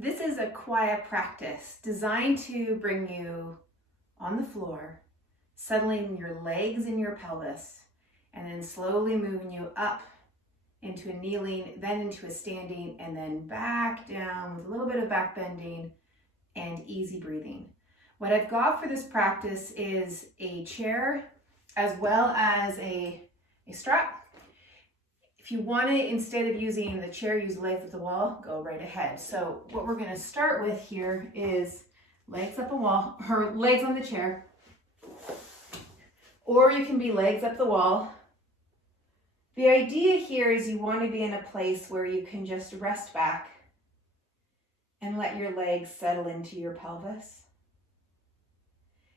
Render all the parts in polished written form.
This is a quiet practice designed to bring you on the floor, settling your legs in your pelvis, and then slowly moving you up into a kneeling, then into a standing, and then back down with a little bit of back bending and easy breathing. What I've got for this practice is a chair as well as a strap. If you want to, instead of using the chair, use legs at the wall, go right ahead. So what we're going to start with here is legs up a wall, or legs on the chair, or you can be legs up the wall. The idea here is you want to be in a place where you can just rest back and let your legs settle into your pelvis.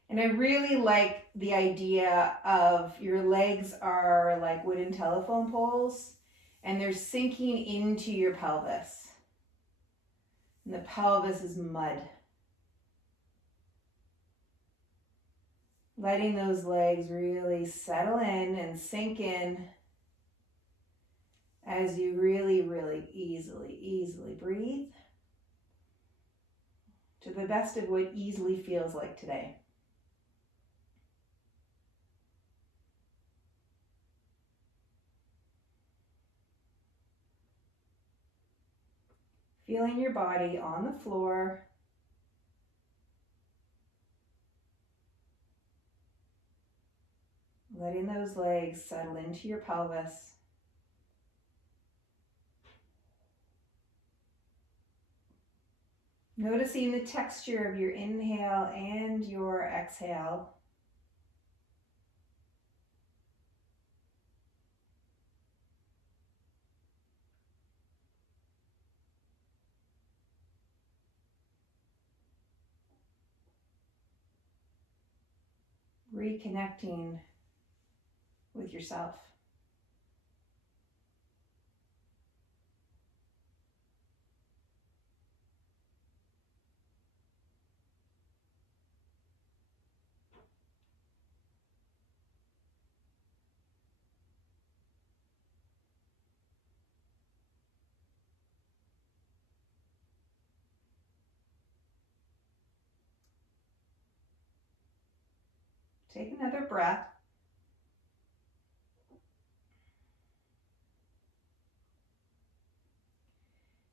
And I really like the idea of your legs are like wooden telephone poles and they're sinking into your pelvis. And the pelvis is mud. Letting those legs really settle in and sink in as you really, really easily breathe to the best of what easily feels like today. Feeling your body on the floor. Letting those legs settle into your pelvis. Noticing the texture of your inhale and your exhale. Reconnecting with yourself. Take another breath.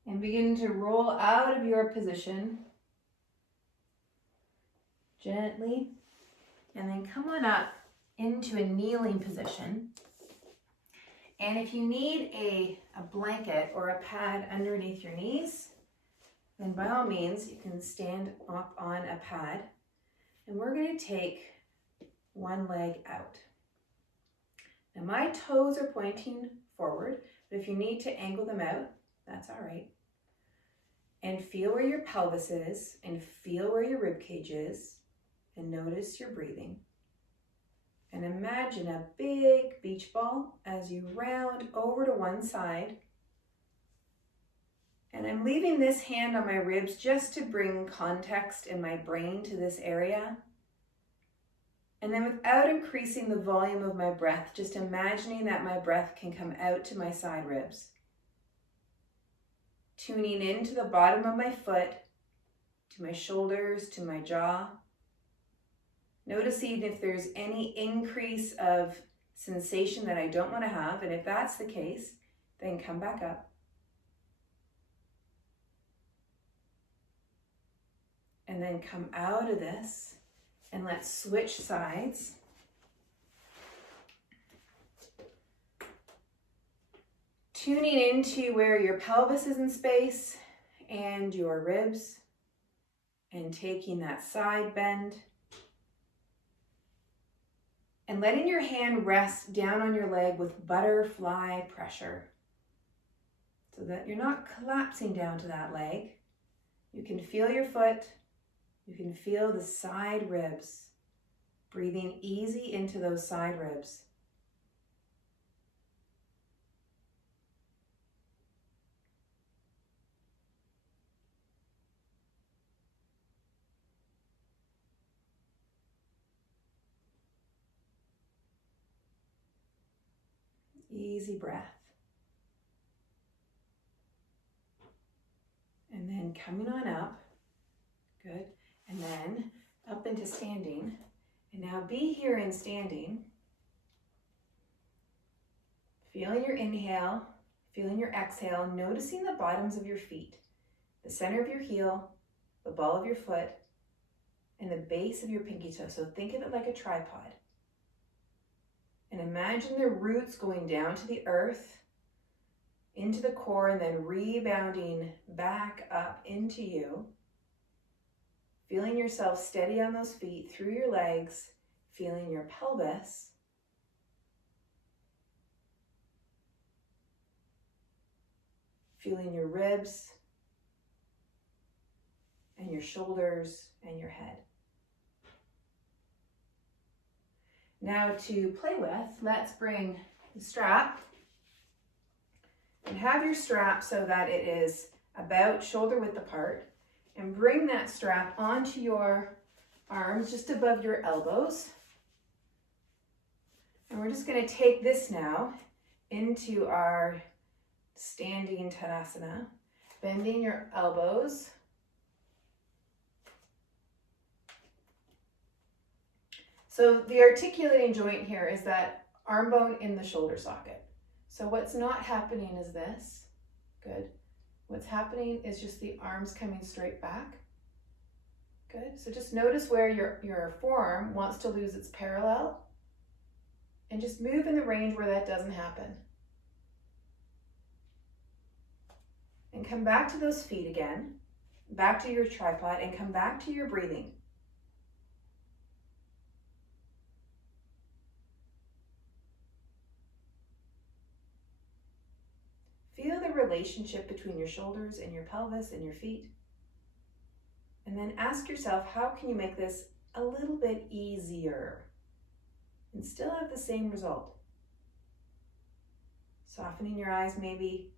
And begin to roll out of your position gently. And then come on up into a kneeling position. And if you need a blanket or a pad underneath your knees, then by all means, you can stand up on a pad. And we're going to take one leg out. Now my toes are pointing forward, but if you need to angle them out, that's all right. And feel where your pelvis is, and feel where your rib cage is, and notice your breathing. And imagine a big beach ball as you round over to one side. And I'm leaving this hand on my ribs just to bring context in my brain to this area. And then without increasing the volume of my breath, just imagining that my breath can come out to my side ribs. Tuning into the bottom of my foot, to my shoulders, to my jaw. Noticing if there's any increase of sensation that I don't want to have, and if that's the case, then come back up. And then come out of this, and let's switch sides. Tuning into where your pelvis is in space and your ribs, and taking that side bend. And letting your hand rest down on your leg with butterfly pressure so that you're not collapsing down to that leg. You can feel your foot. You can feel the side ribs. Breathing easy into those side ribs. Easy breath. And then then coming on up. Good. And then up into standing. And now be here in standing. Feeling your inhale, feeling your exhale, noticing the bottoms of your feet, the center of your heel, the ball of your foot, and the base of your pinky toe. So think of it like a tripod. And imagine the roots going down to the earth, into the core, and then rebounding back up into you. Feeling yourself steady on those feet through your legs, feeling your pelvis. Feeling your ribs and your shoulders and your head. Now to play with, let's bring the strap and have your strap so that it is about shoulder width apart, and bring that strap onto your arms just above your elbows. And we're just going to take this now into our standing Tadasana, bending your elbows. So the articulating joint here is that arm bone in the shoulder socket. So what's not happening is this. Good. What's happening is just the arms coming straight back. Good. So just notice where your forearm wants to lose its parallel, and just move in the range where that doesn't happen. And come back to those feet again, back to your tripod, and come back to your breathing. Feel the relationship between your shoulders and your pelvis and your feet. And then ask yourself, how can you make this a little bit easier and still have the same result? Softening your eyes maybe.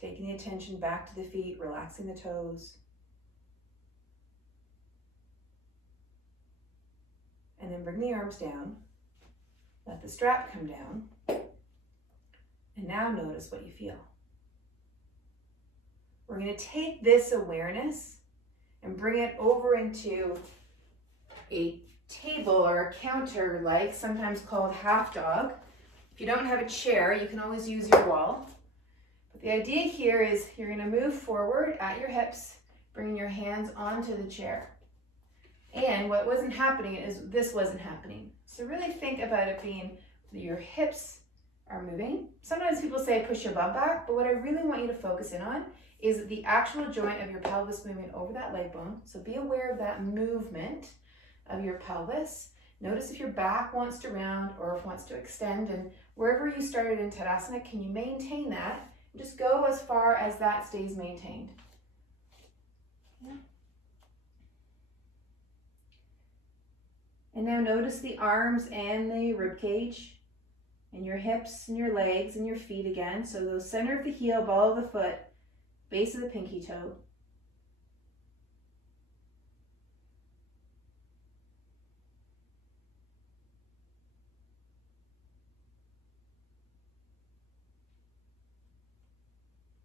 Taking the attention back to the feet, relaxing the toes. And then bring the arms down. Let the strap come down. And now notice what you feel. We're going to take this awareness and bring it over into a table or a counter, like sometimes called half dog. If you don't have a chair, you can always use your wall. But the idea here is you're going to move forward at your hips, bringing your hands onto the chair. And what wasn't happening is this wasn't happening. So really think about it being your hips are moving. Sometimes people say push your bum back, but what I really want you to focus in on is the actual joint of your pelvis moving over that leg bone. So be aware of that movement of your pelvis. Notice if your back wants to round or if it wants to extend, and wherever you started in Tadasana, can you maintain that? Just go as far as that stays maintained. Yeah. And now notice the arms and the rib cage, and your hips and your legs and your feet again. So those center of the heel, ball of the foot, base of the pinky toe.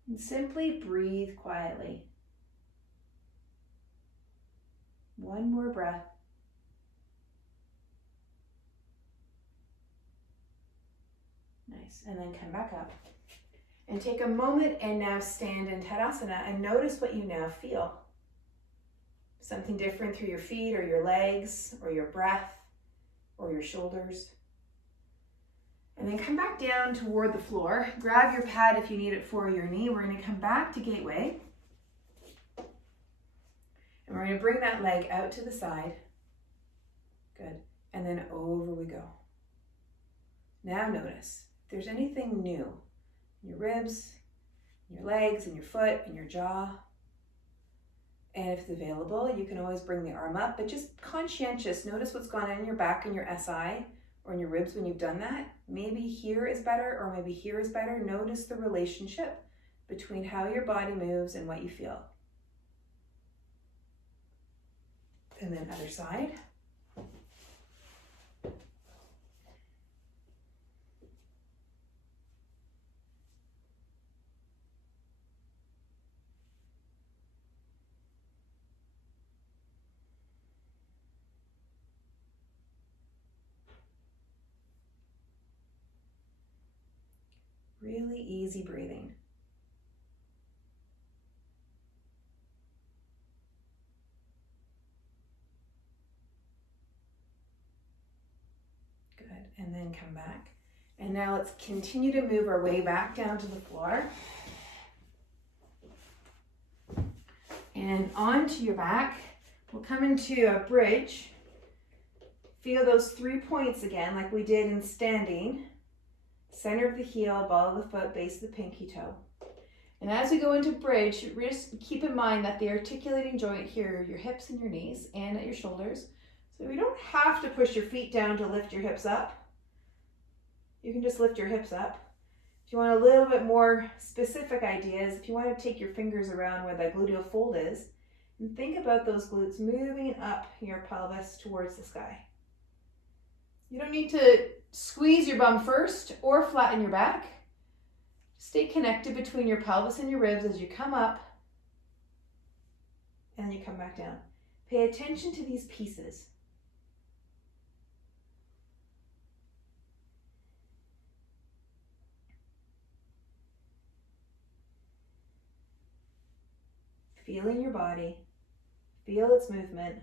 And simply breathe quietly. One more breath. Nice. And then come back up. And take a moment and now stand in Tadasana and notice what you now feel. Something different through your feet or your legs or your breath or your shoulders. And then come back down toward the floor. Grab your pad if you need it for your knee. We're going to come back to gateway. And we're going to bring that leg out to the side. Good. And then over we go. Now notice if there's anything new in your ribs, in your legs, in your foot, in your jaw. And if it's available, you can always bring the arm up, but just conscientious. Notice what's gone on in your back and your SI or in your ribs when you've done that. Maybe here is better or maybe here is better. Notice the relationship between how your body moves and what you feel. And then other side. Really easy breathing. Good, and then come back. And now let's continue to move our way back down to the floor. And onto your back. We'll come into a bridge. Feel those 3 points again, like we did in standing. Center of the heel, ball of the foot, base of the pinky toe. And as we go into bridge, just keep in mind that the articulating joint here are your hips and your knees and at your shoulders. So we don't have to push your feet down to lift your hips up. You can just lift your hips up. If you want a little bit more specific ideas, if you want to take your fingers around where the gluteal fold is, and think about those glutes moving up your pelvis towards the sky. You don't need to squeeze your bum first or flatten your back. Stay connected between your pelvis and your ribs as you come up and you come back down. Pay attention to these pieces. Feeling your body, feel its movement.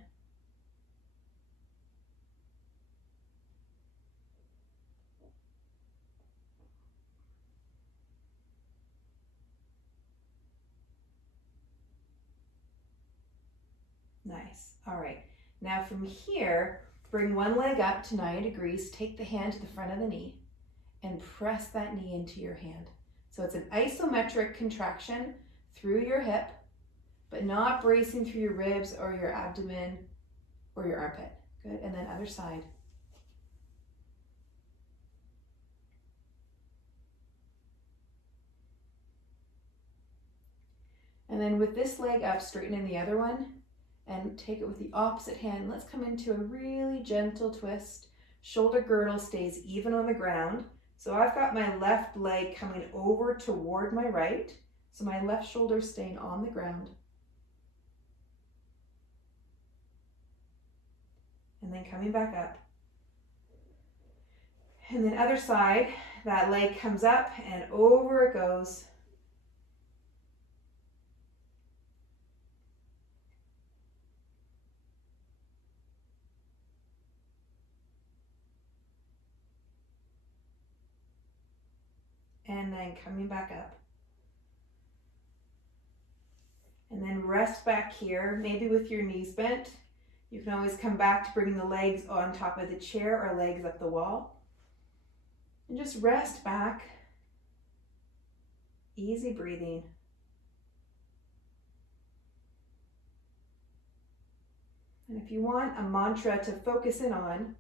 Nice. All right. Now from here, bring one leg up to 90 degrees. Take the hand to the front of the knee and press that knee into your hand. So it's an isometric contraction through your hip, but not bracing through your ribs or your abdomen or your armpit. Good. And then other side. And then with this leg up, straighten in the other one and take it with the opposite hand. Let's come into a really gentle twist. Shoulder girdle stays even on the ground. So I've got my left leg coming over toward my right. So my left shoulder is staying on the ground. And then coming back up. And then other side, that leg comes up and over it goes. And then coming back up. And then rest back here, maybe with your knees bent. You can always come back to bringing the legs on top of the chair or legs up the wall. And just rest back. Easy breathing. And if you want a mantra to focus in on,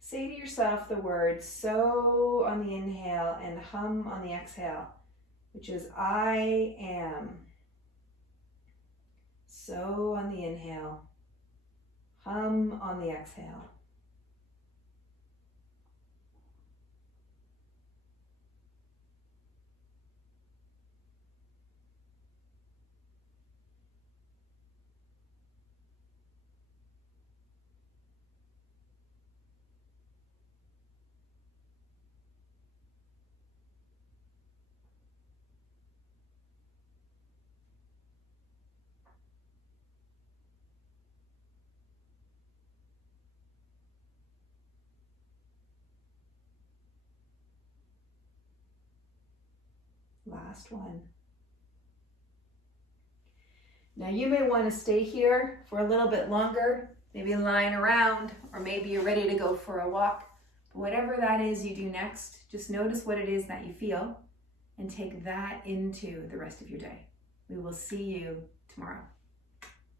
say to yourself the word so on the inhale and hum on the exhale, which is I am. So on the inhale, hum on the exhale. Last one. Now you may want to stay here for a little bit longer, maybe lying around, or maybe you're ready to go for a walk. But whatever that is you do next, just notice what it is that you feel and take that into the rest of your day. We will see you tomorrow.